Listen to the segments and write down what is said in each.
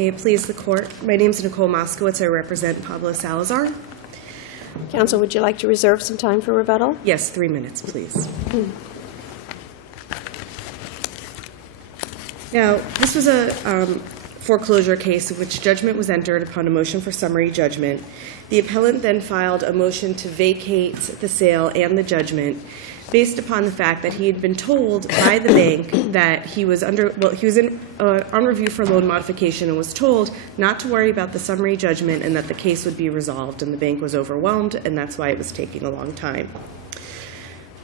May it please the Court. My name is Nicole Moskowitz. I represent Pablo Salazar. Counsel, would you like to reserve some time for rebuttal? Yes, 3 minutes, please. Now, this was a foreclosure case in which judgment was entered upon a motion for summary judgment. The appellant then filed a motion to vacate the sale and the judgment based upon the fact that he had been told by the bank that he was on review for loan modification and was told not to worry about the summary judgment and that the case would be resolved, and the bank was overwhelmed, and that's why it was taking a long time.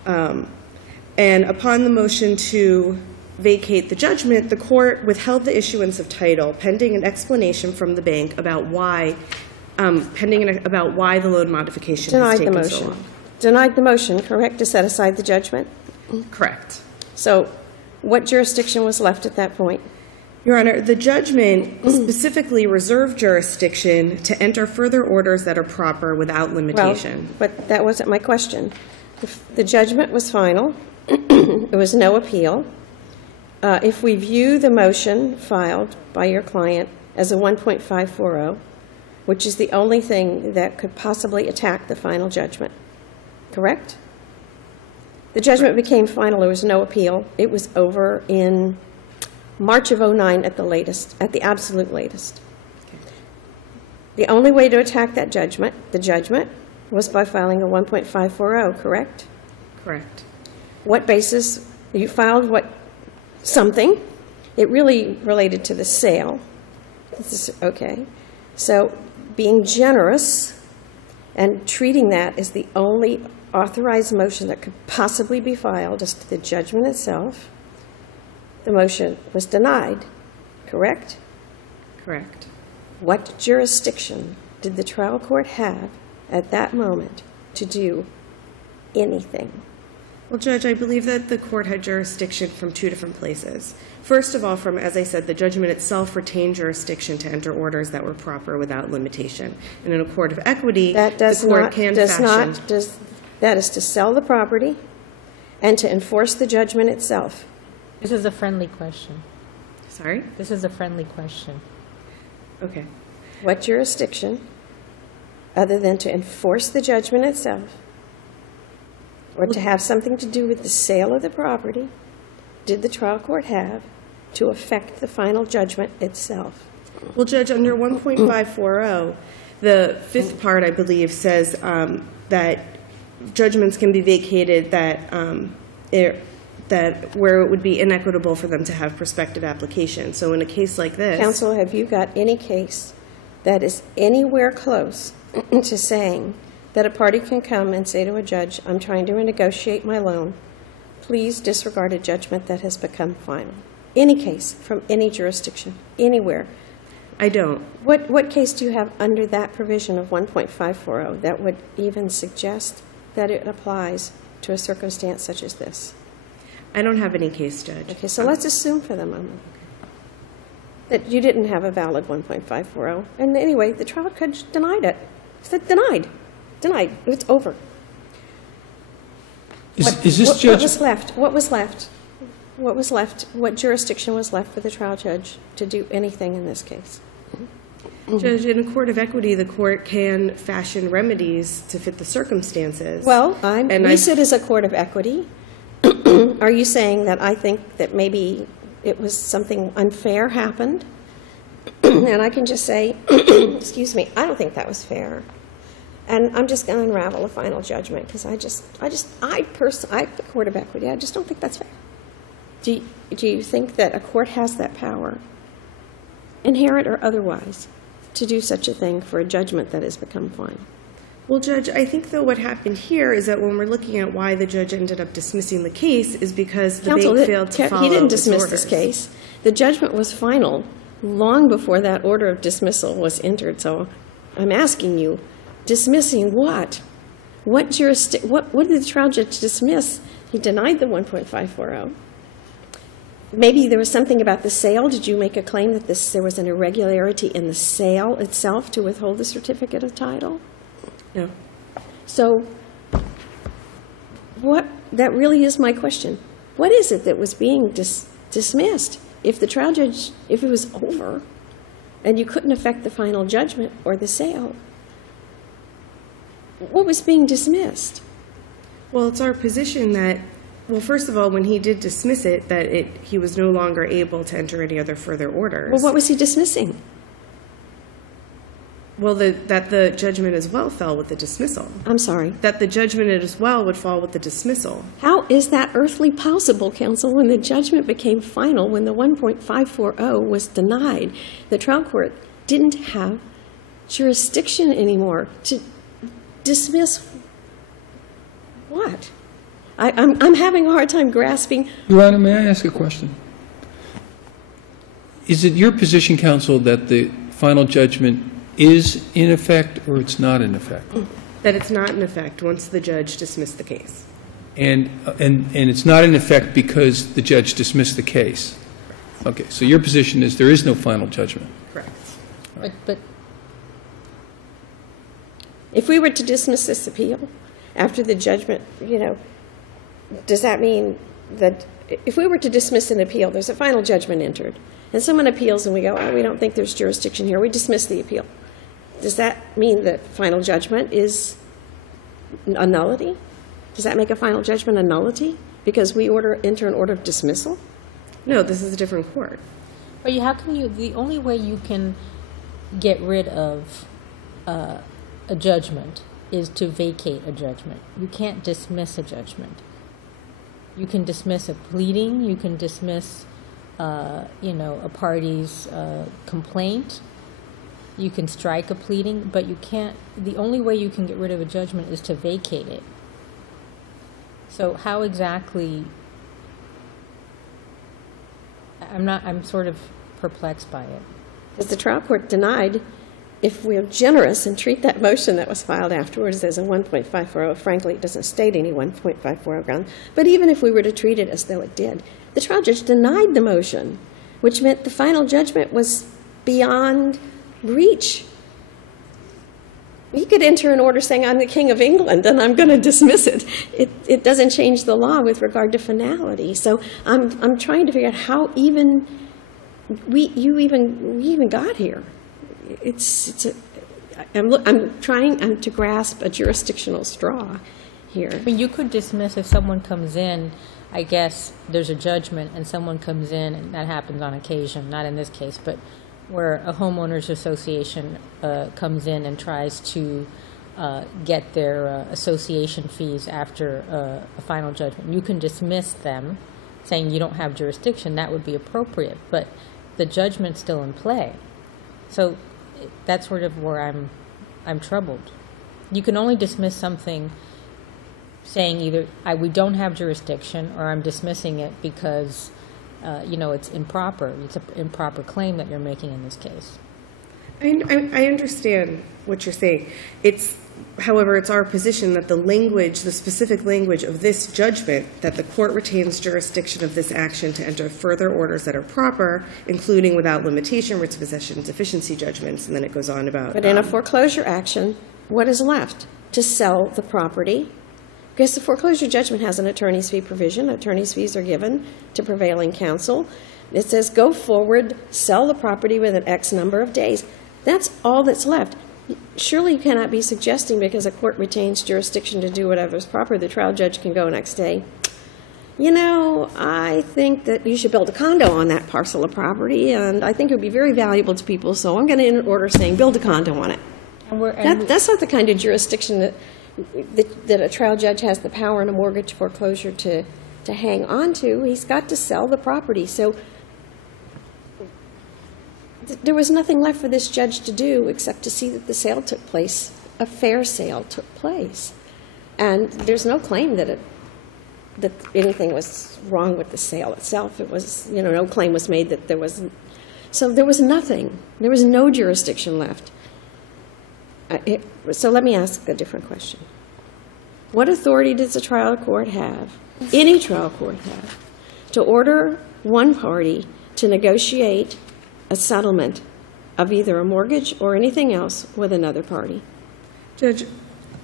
And upon the motion to vacate the judgment, the court withheld the issuance of title pending an explanation from the bank about why, the loan modification has taken so long. Denied the motion, correct, to set aside the judgment? Correct. So what jurisdiction was left at that point? Your Honor, the judgment specifically reserved jurisdiction to enter further orders that are proper without limitation. Well, but that wasn't my question. The judgment was final. There was no appeal. If we view the motion filed by your client as a 1.540, which is the only thing that could possibly attack the final judgment, correct? The judgment became final. There was no appeal. It was over in March of '09 at the latest, at the absolute latest. Okay. The only way to attack that judgment, the judgment, was by filing a 1.540, correct? Correct. What basis? You filed what? Something. It really related to the sale. Okay. So being generous and treating that as the only authorized motion that could possibly be filed as to the judgment itself, the motion was denied, correct? Correct. What jurisdiction did the trial court have at that moment to do anything? Well, Judge, I believe that the court had jurisdiction from two different places. First of all, from, as I said, the judgment itself retained jurisdiction to enter orders that were proper without limitation. And in a court of equity, the court can fashion. That is to sell the property and to enforce the judgment itself. This is a friendly question. Sorry? This is a friendly question. Okay. What jurisdiction, other than to enforce the judgment itself, or to have something to do with the sale of the property, did the trial court have to affect the final judgment itself? Well, Judge, under 1.540, the fifth part, I believe, says that judgments can be vacated that where it would be inequitable for them to have prospective application. So in a case like this... Counsel, have you got any case that is anywhere close to saying that a party can come and say to a judge, I'm trying to renegotiate my loan, please disregard a judgment that has become final? Any case from any jurisdiction, anywhere. I don't. What case do you have under that provision of 1.540 that would even suggest that it applies to a circumstance such as this? I don't have any case, Judge. Okay, so let's assume for the moment that you didn't have a valid 1.540. And anyway, the trial judge denied it. He said, denied. Denied. It's over. Is this judge... What was left? What was left? What was left? What jurisdiction was left for the trial judge to do anything in this case? Judge, in a court of equity, the court can fashion remedies to fit the circumstances. Well, we sit as a court of equity. Are you saying that I think that maybe it was something unfair happened? And I can just say, excuse me, I don't think that was fair. And I'm just going to unravel a final judgment because I personally, the court of equity, I just don't think that's fair. Do you think that a court has that power, inherent or otherwise, to do such a thing for a judgment that has become final? Well, Judge, I think, though, what happened here is that when we're looking at why the judge ended up dismissing the case is because the bank failed to follow He didn't dismiss orders. this case. The judgment was final long before that order of dismissal was entered. So I'm asking you, dismissing what? What did the trial judge dismiss? He denied the 1.540. Maybe there was something about the sale. Did you make a claim that there was an irregularity in the sale itself to withhold the certificate of title? No. So that really is my question. What is it that was being dismissed? If the trial judge, if it was over, and you couldn't affect the final judgment or the sale, what was being dismissed? Well, it's our position that, well, first of all, when he did dismiss it, that he was no longer able to enter any other further orders. Well, what was he dismissing? Well, that the judgment as well fell with the dismissal. I'm sorry. That the judgment as well would fall with the dismissal. How is that earthly possible, counsel, when the judgment became final, when the 1.540 was denied? The trial court didn't have jurisdiction anymore to dismiss what? I'm having a hard time grasping. Your Honor, may I ask a question? Is it your position, counsel, that the final judgment is in effect or it's not in effect? That it's not in effect once the judge dismissed the case. And it's not in effect because the judge dismissed the case? Okay, so your position is there is no final judgment? Correct. But If we were to dismiss this appeal after the judgment, does that mean that if we were to dismiss an appeal, there's a final judgment entered, and someone appeals and we go, oh, we don't think there's jurisdiction here, we dismiss the appeal. Does that mean that final judgment is a nullity? Does that make a final judgment a nullity because we enter an order of dismissal? No, this is a different court. But how can you, the only way you can get rid of a judgment is to vacate a judgment. You can't dismiss a judgment. You can dismiss a pleading, you can dismiss, a party's complaint, you can strike a pleading, but you can't, the only way you can get rid of a judgment is to vacate it. So how exactly, I'm sort of perplexed by it. Because the trial court denied, if we're generous and treat that motion that was filed afterwards as a 1.540, frankly, it doesn't state any 1.540 ground, but even if we were to treat it as though it did, the trial judge denied the motion, which meant the final judgment was beyond reach. He could enter an order saying, I'm the King of England, and I'm going to dismiss it. It doesn't change the law with regard to finality. So I'm trying to figure out how even we even got here. I'm trying to grasp a jurisdictional straw here. I mean, you could dismiss if someone comes in, I guess there's a judgment and someone comes in, and that happens on occasion, not in this case, but where a homeowners association comes in and tries to get their association fees after a final judgment. You can dismiss them, saying you don't have jurisdiction. That would be appropriate, but the judgment's still in play. So that's sort of where I'm troubled. You can only dismiss something saying either we don't have jurisdiction, or I'm dismissing it because it's improper. It's an improper claim that you're making in this case. I understand what you're saying. However, it's our position that the specific language of this judgment, that the court retains jurisdiction of this action to enter further orders that are proper, including without limitation, writs of possession, deficiency judgments, and then it goes on about. But in a foreclosure action, what is left? To sell the property. Because the foreclosure judgment has an attorney's fee provision. Attorney's fees are given to prevailing counsel. It says go forward, sell the property within X number of days. That's all that's left. Surely you cannot be suggesting because a court retains jurisdiction to do whatever is proper, the trial judge can go next day, I think that you should build a condo on that parcel of property, and I think it would be very valuable to people, so I'm going to enter an order saying build a condo on it. That's not the kind of jurisdiction that a trial judge has the power in a mortgage foreclosure to hang on to. He's got to sell the property. So there was nothing left for this judge to do except to see that the sale took place, a fair sale took place. And there's no claim that anything was wrong with the sale itself. It was, no claim was made that there was. So there was nothing. There was no jurisdiction left. So let me ask a different question. What authority does a trial court have, any trial court have, to order one party to negotiate a settlement of either a mortgage or anything else with another party? Judge,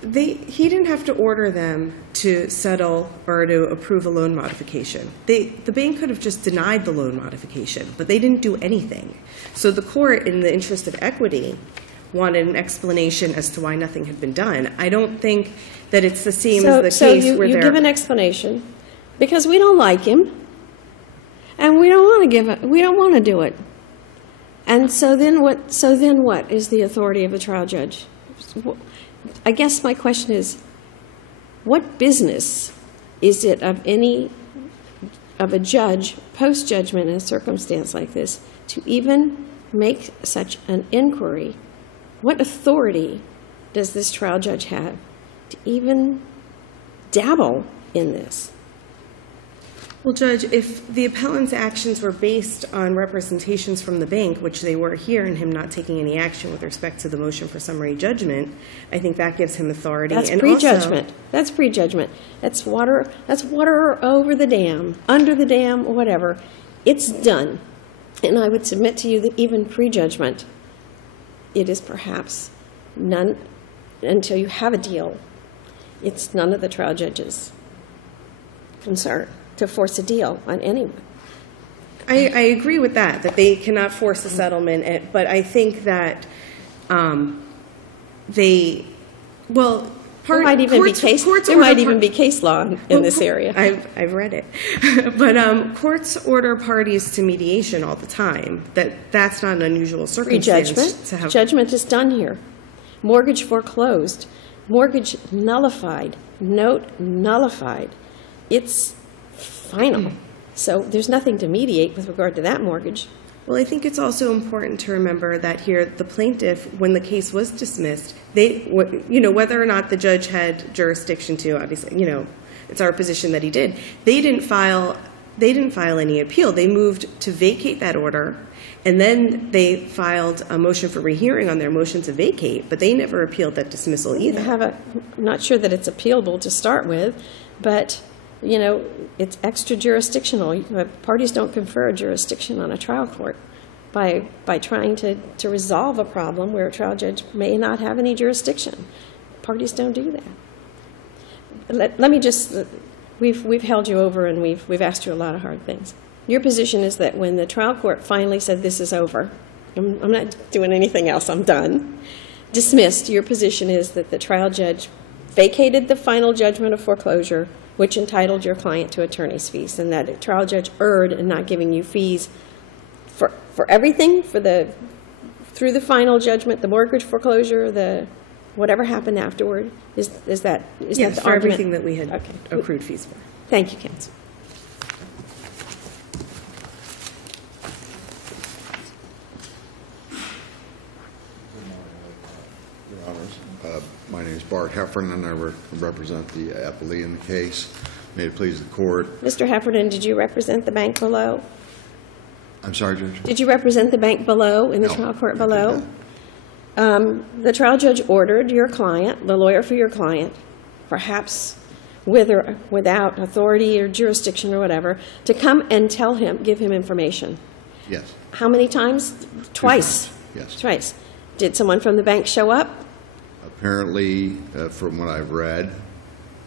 He didn't have to order them to settle or to approve a loan modification. The bank could have just denied the loan modification, but they didn't do anything. So the court, in the interest of equity, wanted an explanation as to why nothing had been done. I don't think that it's the same as the case where you give an explanation because we don't like him, and we don't want to give it. We don't want to do it. And so then what? So then what is the authority of a trial judge? I guess my question is, what business is it of a judge post-judgment in a circumstance like this to even make such an inquiry? What authority does this trial judge have to even dabble in this? Well, Judge, if the appellant's actions were based on representations from the bank, which they were here, and him not taking any action with respect to the motion for summary judgment, I think that gives him authority. That's prejudgment. That's prejudgment. That's water over the dam, under the dam, whatever. It's done. And I would submit to you that even prejudgment, it is perhaps none, until you have a deal, it's none of the trial judge's concern to force a deal on anyone. I agree with that they cannot force a settlement, but I think that there might even be case law in this area. I've read it. But courts order parties to mediation all the time. That's not an unusual circumstance. Judgment is done here. Mortgage foreclosed. Mortgage nullified. Note nullified. It's final. So there's nothing to mediate with regard to that mortgage. Well, I think it's also important to remember that here the plaintiff, when the case was dismissed, whether or not the judge had jurisdiction to, obviously, it's our position that he did. They didn't file any appeal. They moved to vacate that order, and then they filed a motion for rehearing on their motion to vacate, but they never appealed that dismissal either. I'm not sure that it's appealable to start with, but it's extra jurisdictional. Parties don't confer a jurisdiction on a trial court by trying to resolve a problem where a trial judge may not have any jurisdiction. Parties don't do that. Let me just, we've held you over and we've asked you a lot of hard things. Your position is that when the trial court finally said this is over, I'm not doing anything else, I'm done, dismissed, your position is that the trial judge vacated the final judgment of foreclosure, which entitled your client to attorney's fees, and that a trial judge erred in not giving you fees for everything, through the final judgment, the mortgage foreclosure, the whatever happened afterward. Is that yes, the for argument? Everything that we had accrued fees for. Thank you, counsel. Your Honors, my name is Bart Heffernan, and I represent the appellee in the case. May it please the court. Mr. Heffernan, did you represent the bank below? I'm sorry, Judge? Did you represent the bank below, in the trial court below? The trial judge ordered your client, the lawyer for your client, perhaps with or without authority or jurisdiction or whatever, to come and give him information. Yes. How many times? Twice. Yes. Twice. Did someone from the bank show up? Apparently, from what I've read,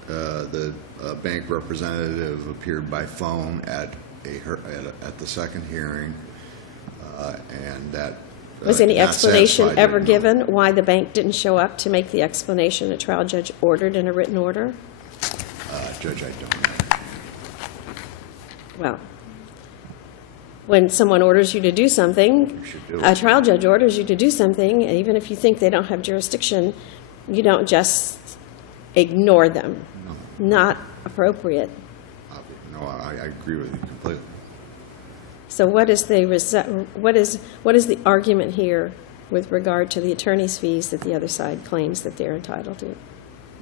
the bank representative appeared by phone at the second hearing, and that was any explanation ever given why the bank didn't show up to make the explanation a trial judge ordered in a written order? Judge, I don't know. Well, when someone orders you to do something, a trial judge orders you to do something, even if you think they don't have jurisdiction, you don't just ignore them. No. Not appropriate. No, I agree with you completely. So what is the argument here with regard to the attorney's fees that the other side claims that they're entitled to?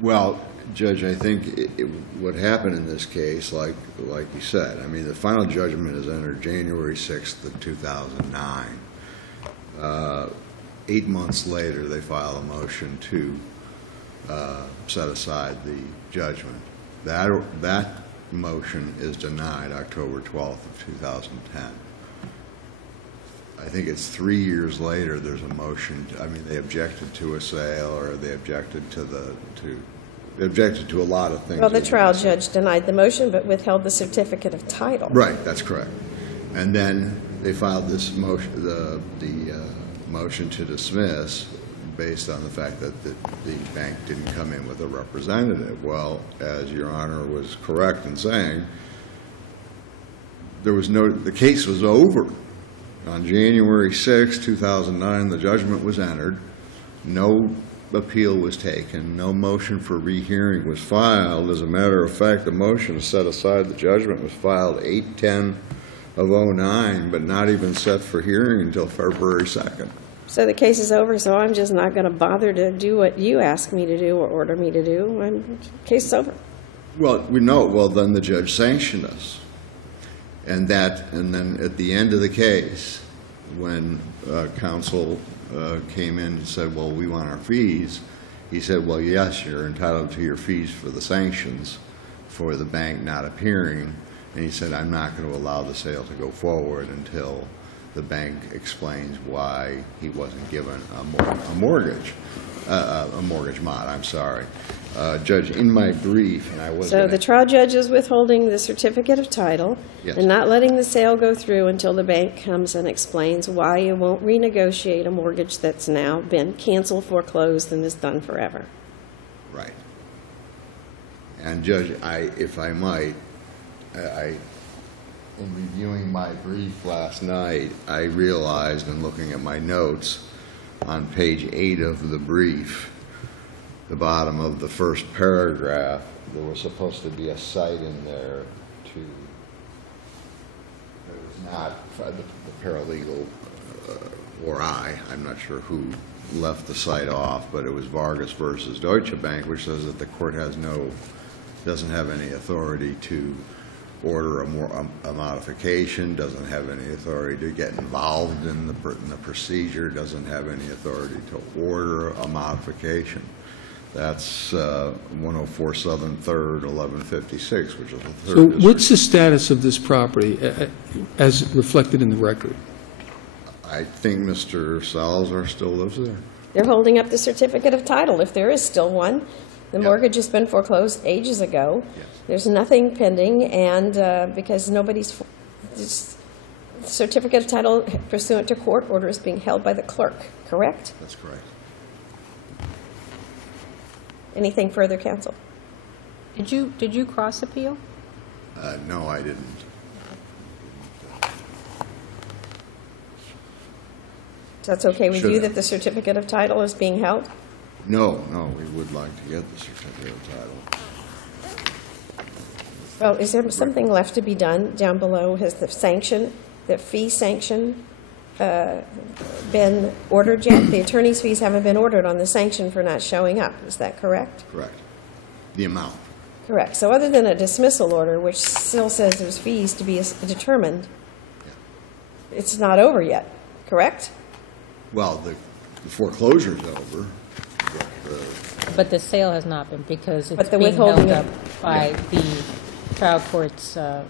Well, Judge, I think what happened in this case, like you said, I mean, the final judgment is entered January 6th of 2009. 8 months later, they file a motion to set aside the judgment. That motion is denied October 12th of 2010. I think it's 3 years later, there's a motion, they objected to a sale, or they objected to they objected to a lot of things. Well, the trial judge denied the motion but withheld the certificate of title. Right, that's correct. And then they filed this motion, the motion to dismiss, based on the fact that the bank didn't come in with a representative. Well, as Your Honor was correct in saying, the case was over. On January 6, 2009, the judgment was entered. No appeal was taken. No motion for rehearing was filed. As a matter of fact, the motion to set aside the judgment was filed 8/10 of 2009, but not even set for hearing until February 2nd. So the case is over, so I'm just not going to bother to do what you ask me to do or order me to do. Case is over. Well, we know. Well, then the judge sanctioned us. And then at the end of the case, when counsel came in and said, well, we want our fees, he said, well, yes, you're entitled to your fees for the sanctions for the bank not appearing. And he said, I'm not going to allow the sale to go forward until the bank explains why he wasn't given a mortgage mod, I'm sorry. Judge, in my brief, and I was So the trial judge is withholding the certificate of title. Yes. And not letting the sale go through until the bank comes and explains why you won't renegotiate a mortgage that's now been canceled, foreclosed, and is done forever. Right. And Judge, if I might, in reviewing my brief last night, I realized, in looking at my notes, on page 8 of the brief, the bottom of the first paragraph, there was supposed to be a cite in there to, it was not the paralegal or I'm not sure who left the cite off, but it was Vargas versus Deutsche Bank, which says that the court doesn't have any authority to order a modification, doesn't have any authority to get involved in the procedure, doesn't have any authority to order a modification. That's 104 Southern 3rd, 1156, which is the third So district. what's the status of this property as reflected in the record? I think Mr. Salazar still lives there. They're holding up the certificate of title, if there is still one. The Yeah. mortgage has been foreclosed ages ago. Yes. There's nothing pending, and because this certificate of title pursuant to court order is being held by the clerk, correct? That's correct. Anything further, counsel? Did you cross appeal? No, I didn't. So that's okay with Should you have. that the certificate of title is being held? No, we would like to get the certificate of title. Well, is there something left to be done down below? Has the fee sanction been ordered yet? The attorney's fees haven't been ordered on the sanction for not showing up. Is that correct? Correct. The amount. Correct. So other than a dismissal order, which still says there's fees to be determined, it's not over yet, correct? Well, the foreclosure's over. But the sale has not been, because But it's the being withholding held of- up by the trial court's The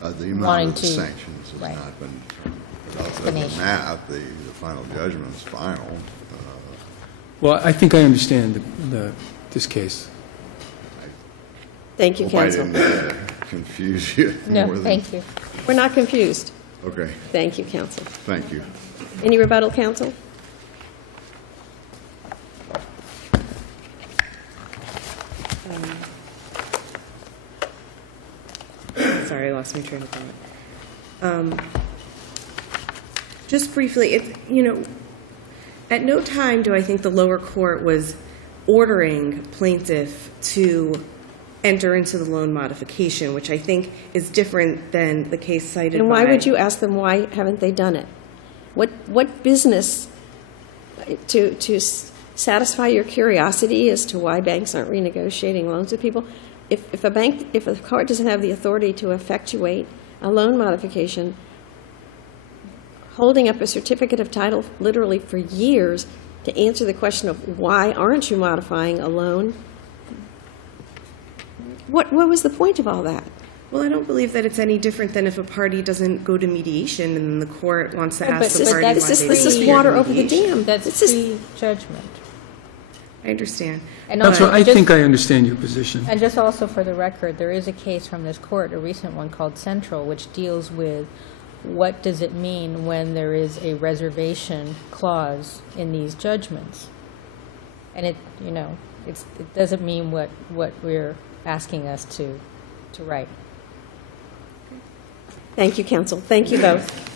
amount wanting of the to- sanctions has right. not been determined. But other than Explanation. that, the final judgment is final. Well, I think I understand this case. Thank you, Hope I counsel. didn't confuse you No, more than... thank you. We're not confused. Okay, Thank you, counsel. thank you. Any rebuttal, counsel? Sorry, I lost my train of thought. Just briefly, at no time do I think the lower court was ordering plaintiff to enter into the loan modification, which I think is different than the case cited by... And why would you ask them, why haven't they done it? What business, to satisfy your curiosity as to why banks aren't renegotiating loans with people? If a court doesn't have the authority to effectuate a loan modification, holding up a certificate of title literally for years to answer the question of why aren't you modifying a loan, what was the point of all that? Well, I don't believe that it's any different than if a party doesn't go to mediation and the court wants to ask the But party why this they is didn't go to water over the mediation. dam. That's This is- pre-judgment. I understand. And Counsel, also, I just- think I understand your position. And just also for the record, there is a case from this court, a recent one called Central, which deals with what does it mean when there is a reservation clause in these judgments. And it, you know, it doesn't mean what we're asking us to write. Thank you, counsel. Thank you both.